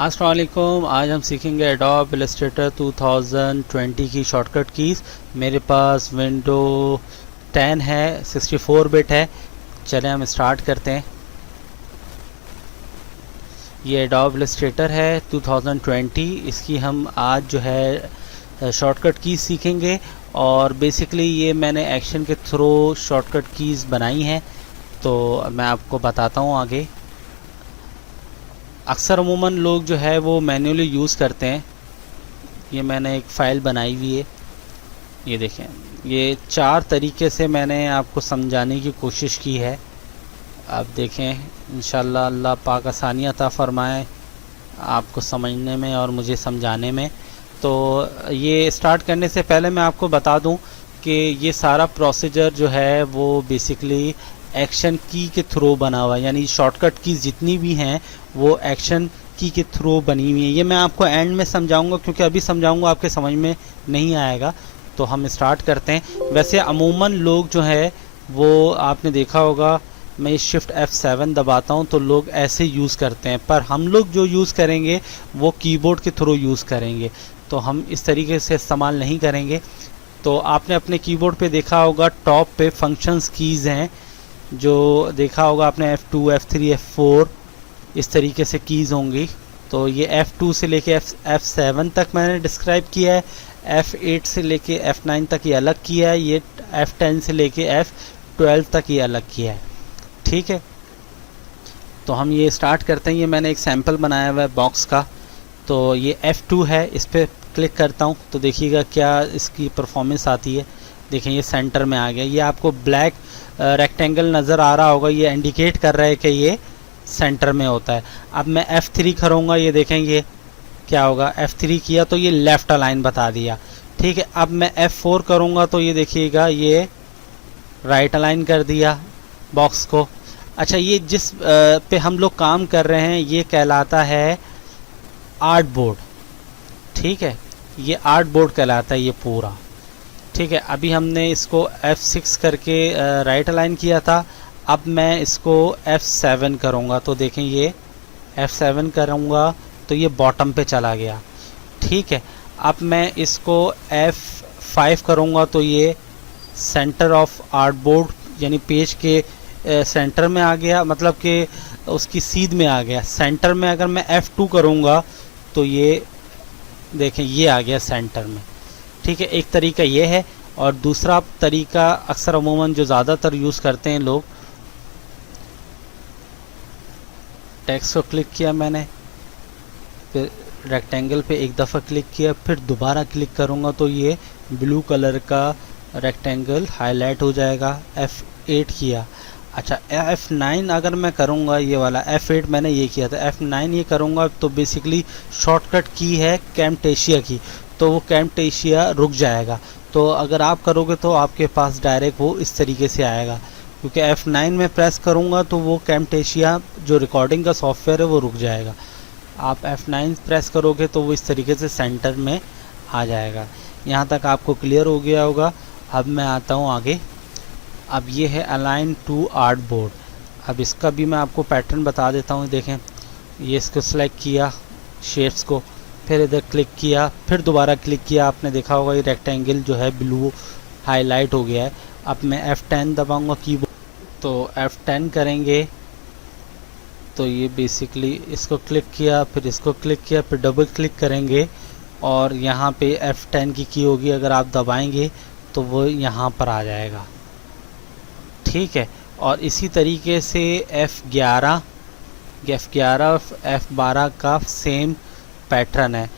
अस्सलाम वालेकुम। आज हम सीखेंगे एडोब इलस्ट्रेटर 2020 की शॉर्टकट कीज़। मेरे पास विंडो 10 है, 64 बिट है। चलें हम स्टार्ट करते हैं। ये एडोब इलस्ट्रेटर है 2020। इसकी हम आज जो है शॉर्टकट कीज़ सीखेंगे और बेसिकली ये मैंने एक्शन के थ्रू शॉर्टकट कीज़ बनाई हैं, तो मैं आपको बताता हूँ आगे। अक्सर अमूमन लोग जो है वो मैन्युअली यूज़ करते हैं। ये मैंने एक फ़ाइल बनाई हुई है, ये देखें। ये 4 तरीके से मैंने आपको समझाने की कोशिश की है। आप देखें, इंशाल्लाह अल्लाह पाक आसानी अता फ़रमाए आपको समझने में और मुझे समझाने में। तो ये स्टार्ट करने से पहले मैं आपको बता दूं कि ये सारा प्रोसीजर जो है वो बेसिकली एक्शन की के थ्रू बना हुआ है, यानी शॉर्टकट की जितनी भी हैं वो एक्शन की के थ्रू बनी हुई है। ये मैं आपको एंड में समझाऊंगा, क्योंकि अभी समझाऊंगा आपके समझ में नहीं आएगा। तो हम स्टार्ट करते हैं। वैसे अमूमन लोग जो है वो आपने देखा होगा, मैं शिफ्ट F7 दबाता हूं तो लोग ऐसे यूज़ करते हैं, पर हम लोग जो यूज़ करेंगे वो कीबोर्ड के थ्रू यूज़ करेंगे। तो हम इस तरीके से इस्तेमाल नहीं करेंगे। तो आपने अपने कीबोर्ड पे देखा होगा टॉप पे फंक्शंस कीज़ हैं, जो देखा होगा आपने F2 F3 F4 इस तरीके से कीज़ होंगी। तो ये F2 से लेके F7 तक मैंने डिस्क्राइब किया है। F8 से लेके F9 तक ये अलग किया है। ये F10 से लेके F12 तक ये अलग किया है। ठीक है, तो हम ये स्टार्ट करते हैं। ये मैंने एक सैंपल बनाया हुआ है बॉक्स का। तो ये F2 है, इस पर क्लिक करता हूँ तो देखिएगा क्या इसकी परफॉर्मेंस आती है। देखें ये सेंटर में आ गया। ये आपको ब्लैक रेक्टेंगल नज़र आ रहा होगा, ये इंडिकेट कर रहा है कि ये सेंटर में होता है। अब मैं F3 करूँगा, ये देखें ये क्या होगा। F3 किया तो ये लेफ़्ट अलाइन बता दिया। ठीक है, अब मैं F4 करूँगा तो ये देखिएगा ये राइट अलाइन कर दिया बॉक्स को। अच्छा, ये जिस पे हम लोग काम कर रहे हैं ये कहलाता है आर्ट बोर्ड। ठीक है, ये आर्ट बोर्ड कहलाता है ये पूरा। ठीक है, अभी हमने इसको F6 करके राइट अलाइन किया था। अब मैं इसको F7 करूँगा तो देखें ये F7 करूँगा तो ये बॉटम पे चला गया। ठीक है, अब मैं इसको F5 करूँगा तो ये सेंटर ऑफ आर्ट बोर्ड यानी पेज के सेंटर में आ गया, मतलब कि उसकी सीध में आ गया सेंटर में। अगर मैं F2 करूँगा तो ये देखें ये आ गया सेंटर में। ठीक है, एक तरीका ये है। और दूसरा तरीका अक्सर अमूमन जो ज़्यादातर यूज़ करते हैं लोग, टेक्स्ट को क्लिक किया मैंने, फिर रेक्टेंगल पे एक दफ़ा क्लिक किया, फिर दोबारा क्लिक करूँगा तो ये ब्लू कलर का रेक्टेंगल हाईलाइट हो जाएगा। F8 किया। अच्छा, F9 अगर मैं करूँगा, ये वाला F8 मैंने ये किया था, F9 ये करूँगा तो बेसिकली शॉर्टकट की है कैम्टेशिया की, तो वो कैम्टेशिया रुक जाएगा। तो अगर आप करोगे तो आपके पास डायरेक्ट वो इस तरीके से आएगा, क्योंकि F9 में प्रेस करूँगा तो वो कैम्टेशिया जो रिकॉर्डिंग का सॉफ्टवेयर है वो रुक जाएगा। आप F9 प्रेस करोगे तो वो इस तरीके से सेंटर में आ जाएगा। यहाँ तक आपको क्लियर हो गया होगा। अब मैं आता हूँ आगे। अब ये है अलाइन टू आर्ट बोर्ड। अब इसका भी मैं आपको पैटर्न बता देता हूँ। देखें, ये इसको सेलेक्ट किया शेप्स को, फिर इधर क्लिक किया, फिर दोबारा क्लिक किया। आपने देखा होगा ये रेक्टेंगल जो है ब्लू हाईलाइट हो गया है। अब मैं F10 दबाऊँगा कीबोर्ड, तो F10 करेंगे तो ये बेसिकली इसको क्लिक किया, फिर इसको क्लिक किया, फिर डबल क्लिक करेंगे और यहाँ पे F10 की होगी, अगर आप दबाएंगे तो वो यहाँ पर आ जाएगा। ठीक है, और इसी तरीके से F11 F12 का सेम पैटर्न है।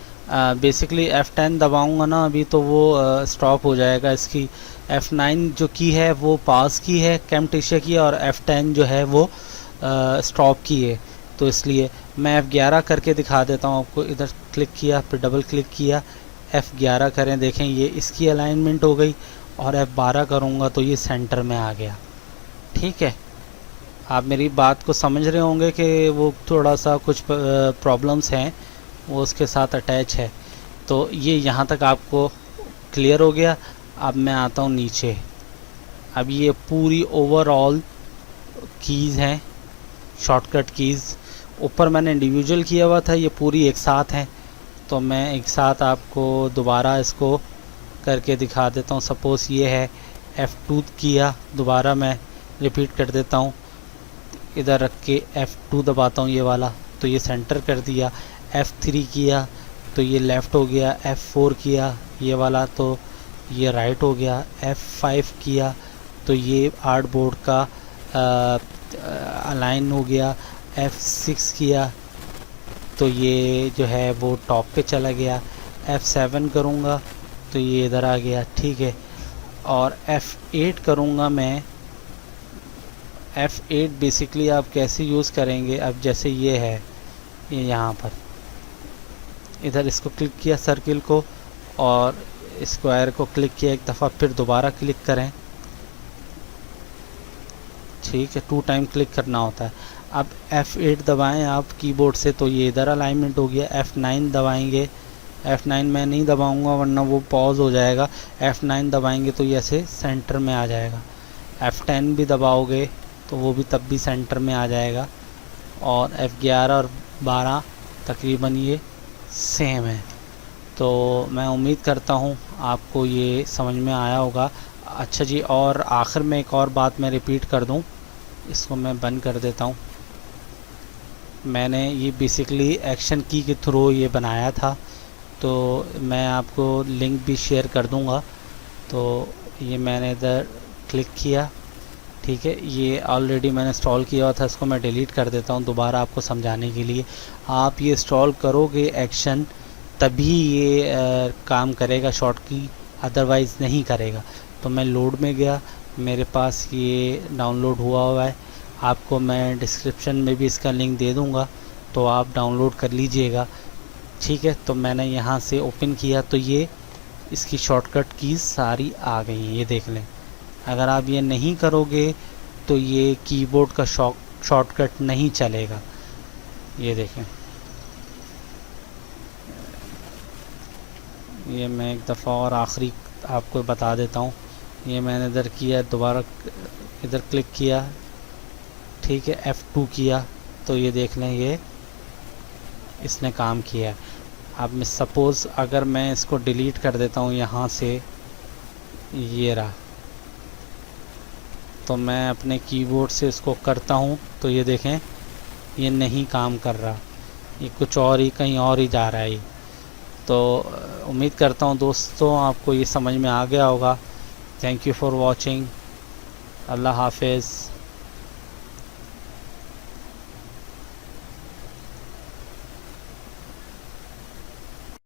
बेसिकली F10 दबाऊंगा ना अभी तो वो स्टॉप हो जाएगा। इसकी F9 जो की है वो पास की है कैम्टेशिया की, और F10 जो है वो स्टॉप की है। तो इसलिए मैं F11 करके दिखा देता हूँ आपको। इधर क्लिक किया, फिर डबल क्लिक किया, F11 करें। देखें ये इसकी अलाइनमेंट हो गई, और F12 करूँगा तो ये सेंटर में आ गया। ठीक है, आप मेरी बात को समझ रहे होंगे कि वो थोड़ा सा कुछ प्रॉब्लम्स हैं वो उसके साथ अटैच है। तो ये यहाँ तक आपको क्लियर हो गया। अब मैं आता हूँ नीचे। अब ये पूरी ओवरऑल कीज़ हैं, शॉर्टकट कीज़ ऊपर मैंने इंडिविजुअल किया हुआ था, ये पूरी एक साथ हैं। तो मैं एक साथ आपको दोबारा इसको करके दिखा देता हूँ। सपोज़ ये है, F2 किया, दोबारा मैं रिपीट कर देता हूँ, इधर रख के F2 दबाता हूँ ये वाला, तो ये सेंटर कर दिया। F3 किया तो ये लेफ़्ट हो गया। F4 किया ये वाला तो ये राइट हो गया। F5 किया तो ये आर्ट बोर्ड का अलाइन हो गया। F6 किया तो ये जो है वो टॉप पे चला गया। F7 करूँगा तो ये इधर आ गया, ठीक है। और F8 करूँगा मैं। F8 बेसिकली आप कैसे यूज़ करेंगे, अब जैसे ये है, ये यहाँ पर इधर इसको क्लिक किया सर्किल को, और स्क्वायर को क्लिक किया एक दफ़ा, फिर दोबारा क्लिक करें, ठीक है। 2 टाइम क्लिक करना होता है। अब F8 दबाएं आप कीबोर्ड से तो ये इधर अलाइनमेंट हो गया। F9 दबाएंगे, F9 मैं नहीं दबाऊंगा वरना वो पॉज हो जाएगा। F9 दबाएंगे तो ये ऐसे सेंटर में आ जाएगा। F10 भी दबाओगे तो वो भी तब भी सेंटर में आ जाएगा। और F11 और 12 तकरीबन ये सेम है। तो मैं उम्मीद करता हूँ आपको ये समझ में आया होगा। अच्छा जी, और आखिर में एक और बात मैं रिपीट कर दूँ, इसको मैं बंद कर देता हूँ। मैंने ये बेसिकली एक्शन की के थ्रू ये बनाया था, तो मैं आपको लिंक भी शेयर कर दूँगा। तो ये मैंने इधर क्लिक किया, ठीक है। ये ऑलरेडी मैंने इंस्टॉल किया हुआ था, इसको मैं डिलीट कर देता हूँ दोबारा आपको समझाने के लिए। आप ये इंस्टॉल करोगे एक्शन तभी ये काम करेगा शॉर्ट की, अदरवाइज़ नहीं करेगा। तो मैं लोड में गया, मेरे पास ये डाउनलोड हुआ है। आपको मैं डिस्क्रिप्शन में भी इसका लिंक दे दूँगा, तो आप डाउनलोड कर लीजिएगा, ठीक है। तो मैंने यहाँ से ओपन किया तो ये इसकी शॉर्टकट कीज़ सारी आ गई हैं, ये देख लें। अगर आप ये नहीं करोगे तो ये कीबोर्ड का शॉर्टकट नहीं चलेगा। ये देखें, ये मैं एक दफ़ा और आखिरी आपको बता देता हूँ। ये मैंने इधर किया, दोबारा इधर क्लिक किया, ठीक है। F2 किया तो ये देख लें, ये इसने काम किया। अब मैं सपोज़ अगर मैं इसको डिलीट कर देता हूँ यहाँ से, ये रहा, तो मैं अपने कीबोर्ड से इसको करता हूँ तो ये देखें ये नहीं काम कर रहा, ये कुछ और ही कहीं और ही जा रहा है। तो उम्मीद करता हूँ दोस्तों आपको ये समझ में आ गया होगा। Thank you for watching. अल्लाह हाफिज़।